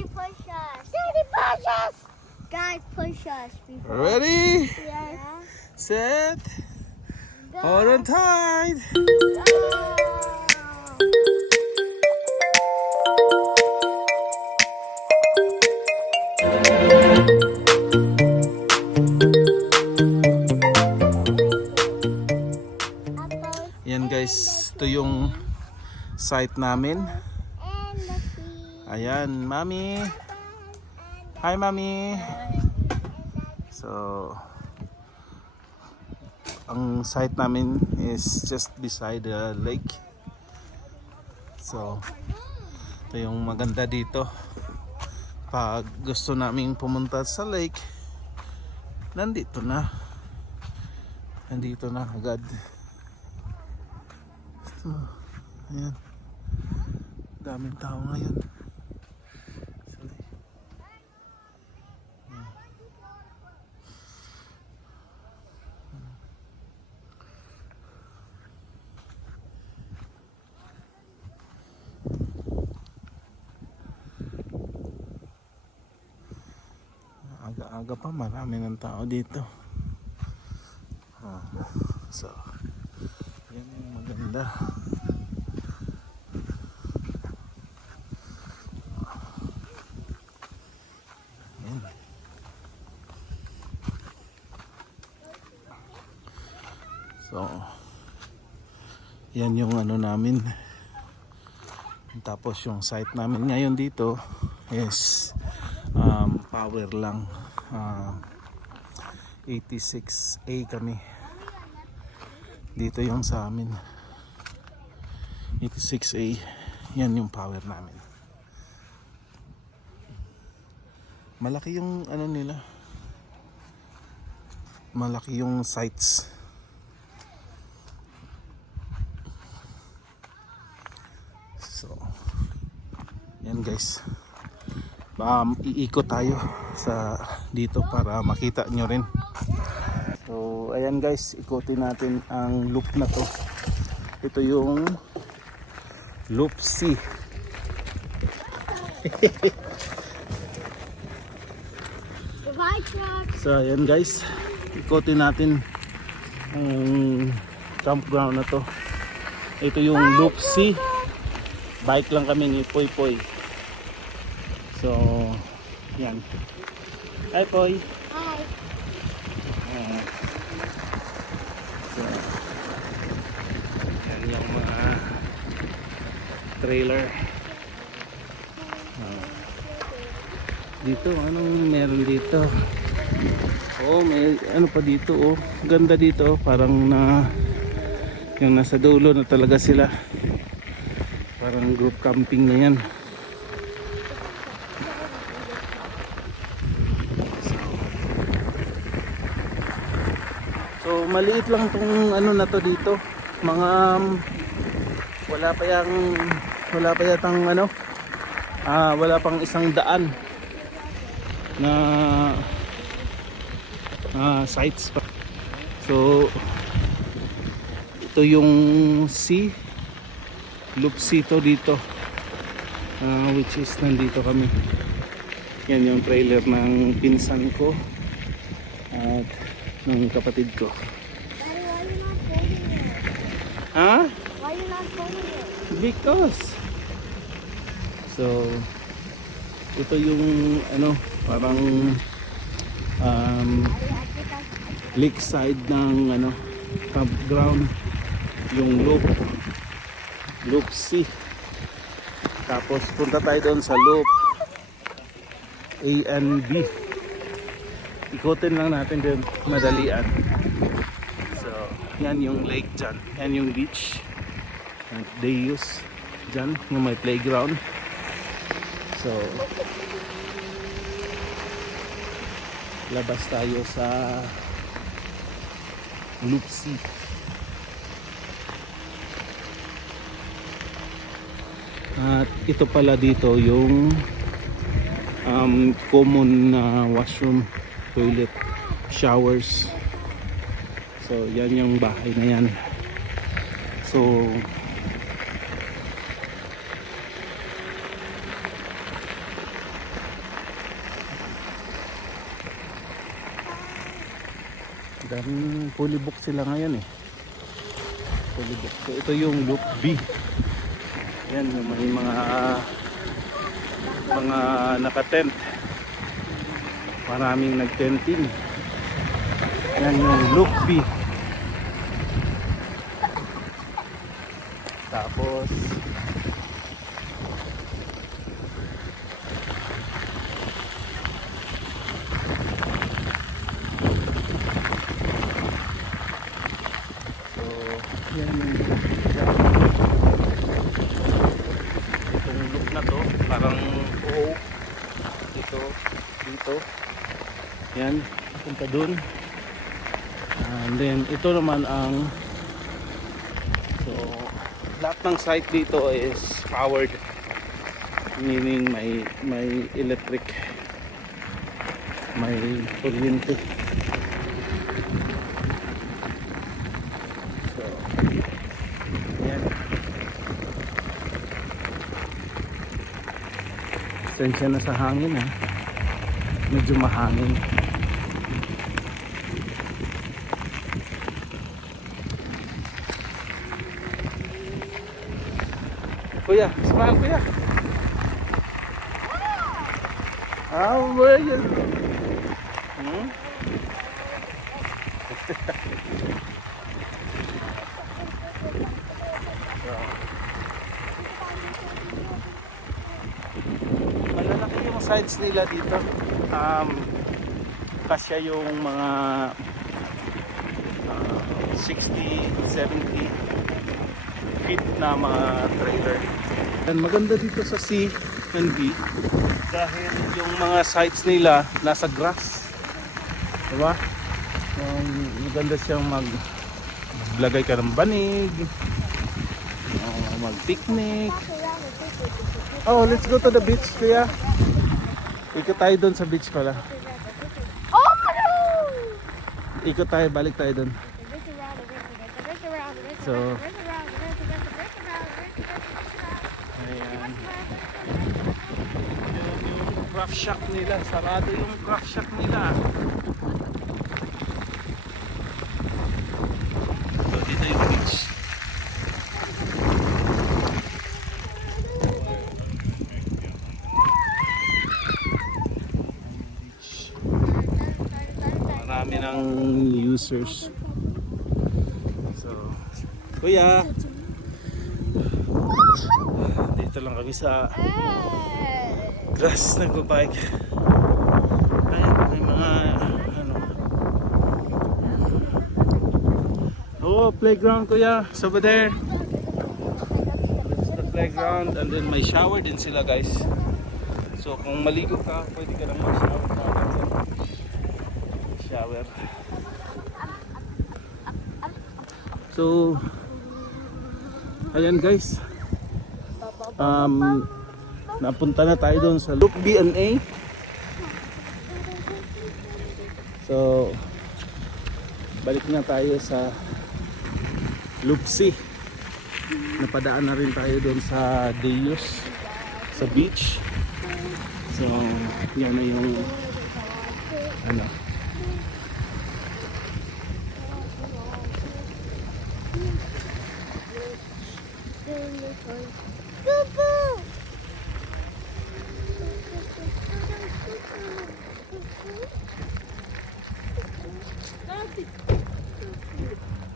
Daddy push us. Daddy push us. Guys push us. Ready? Yes. Set. Go. Hold on tight. Go. Yan guys, ito yung site namin. And the sea. Ayan, Mami. Hi, Mami. So, ang site namin is just beside the lake. So, ito yung maganda dito. Pag gusto naming pumunta sa lake, nandito na. Nandito na agad. So, ayan. Daming tao ngayon. Aga-aga pa, marami ng tao dito. So, yan yung maganda. Yan. So, yan yung ano namin. Tapos yung site namin ngayon dito is power lang. 86A kami. Dito yung sa amin. 86A. Yan yung power namin. Malaki yung ano nila. Malaki yung sites. So, yan guys. Iikot tayo sa dito para makita nyo rin. So ayan guys, ikutin natin ang loop na to. Ito yung loop C. So ayan guys, ikutin natin ang campground na to. Ito yung loop C. Bike lang kami ni Poy Poy. So, yan. Hi, Poy. Hi. So, yan yung mga trailer. Dito, anong meron dito? Oh, may ano pa dito, oh. Ganda dito, parang na yung nasa dulo na talaga sila. Parang group camping na yan. So maliit lang tong ano na to dito. Mga wala pa yatang ano. Wala pang 100 na sites pa. So ito yung C, loop C to dito. Which is nandito kami. Yan yung trailer ng pinsan ko at ng kapatid ko. Daddy, why you not holding it? Ha? Why you not holding it? Because so ito yung ano parang lake side ng ano campground, yung loop C. Tapos punta tayo doon sa loop A and B. Ikutin lang natin doon, madalian. So yan yung lake dyan, yan yung beach at Deus dyan, yung may playground. So labas tayo sa loop C. At ito pala dito yung common washroom, toilet, showers. So yan yung bahay na yan. So Dahil fully booked sila ngayon eh. Fully booked. So ito yung Loop B. Yan, yung may mga naka-tent. Maraming nag-tenting. Yan yung Loop B. Tapos yan yung itong loop na to, parang buo dito yan, punta dun, and then ito naman ang so lahat ng site dito is powered, meaning may electric, may kuryente. Pasensya na sa hangin ha. Medyo mahangin. Kuya, smile kuya. How are you? Malalaki yung sides nila dito. Kasya yung mga 60, 70 feet na mga trailer. And maganda dito sa C&B dahil yung mga sides nila nasa grass. Diba? Maganda siyang maglagay ka ng banig, mag-picnic. Oh, let's go to the beach, kuya. Ikot tayo doon sa beach pala. Oh no! Ikot tayo, balik tayo doon. So, ayan. Yung craft shack nila, sarado yung craft shack nila. So, dito yung beach. Marami ng users. So, kuya, dito lang kami sa grass nagbabike. Ayan, may mga ano. Oh, playground kuya. So over there. It's the playground and then may shower din sila guys. So kung maligo ka, pwede ka lang mag-shower sa shower. So ayan guys. Napunta na tayo doon sa Loop B&A. So balik na tayo sa Loop C. Napadaan na rin tayo doon sa Deus, sa beach. So yan na yung ano.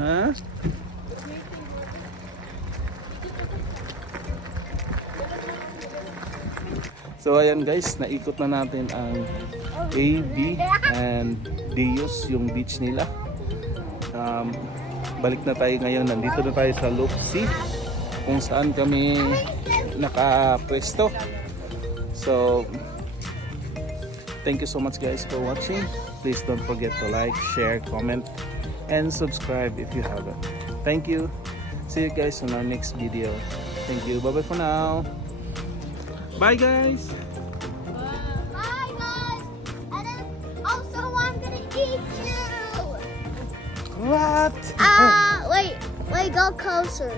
Ha? So ayan guys, naikot na natin ang A, B, and Deus, yung beach nila. Balik na tayo ngayon, nandito na tayo sa Loop C kung saan kami nakapwesto. So thank you so much guys for watching. Please don't forget to like, share, comment, and subscribe if you haven't. Thank you. See you guys on our next video. Thank you. Bye bye for now. Bye guys. Bye guys. And then also I'm gonna eat you. What? Wait, go closer.